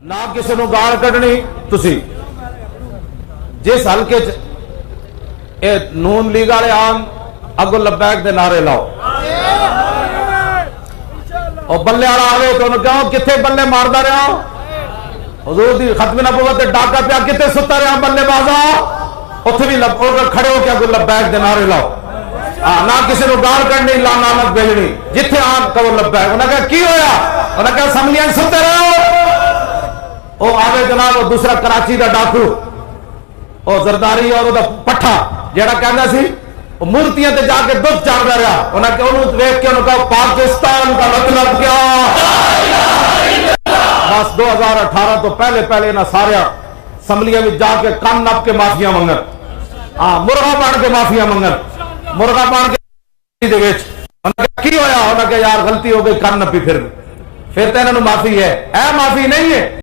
نہ کسی نو گال کڈنی تسی جس حلقے چ اے نون لیگ والے آن اگو لبیک دے نعرے لاؤ اور بلے والا آوے تو انہوں کہو کتنے بلے ماردا رہا حضور دی ختم نبوت ڈاکا پیا کتنے ستا رہا بلے بازا اتنے بھی کھڑے ہو کے اگو لبیک دے نعرے لاؤ نہ کسی نو گال کرنی لا نامت بھیجنی جتھے آن کہو لبیک انہوں نے کہا کی ہویا انہوں نے کہا اسمبلیاں ستے رہو وہ آوے جناب وہ دوسرا کراچی دا ڈاکو وہ زرداری اور وہ پٹھا جیڑا کہنا سی وہ مورتیاں تے جا کے دکھ چاڑ رہا انہوں نے انہوں ویکھ کے انہوں کہا پاکستان کا مطلب کیا بس 2018 تو پہلے نہ سارے اسمبلیاں میں جا کے کن نپ کے معافیاں منگن مرغا بن کے معافیاں منگن مرغا بن کے انہوں نے کہا کی ہویا انہوں نے کہا یار غلطی ہو گئی کن نپی پھر تو انہوں معافی ہے اے معافی نہیں ہے